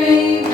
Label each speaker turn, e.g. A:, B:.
A: Mary.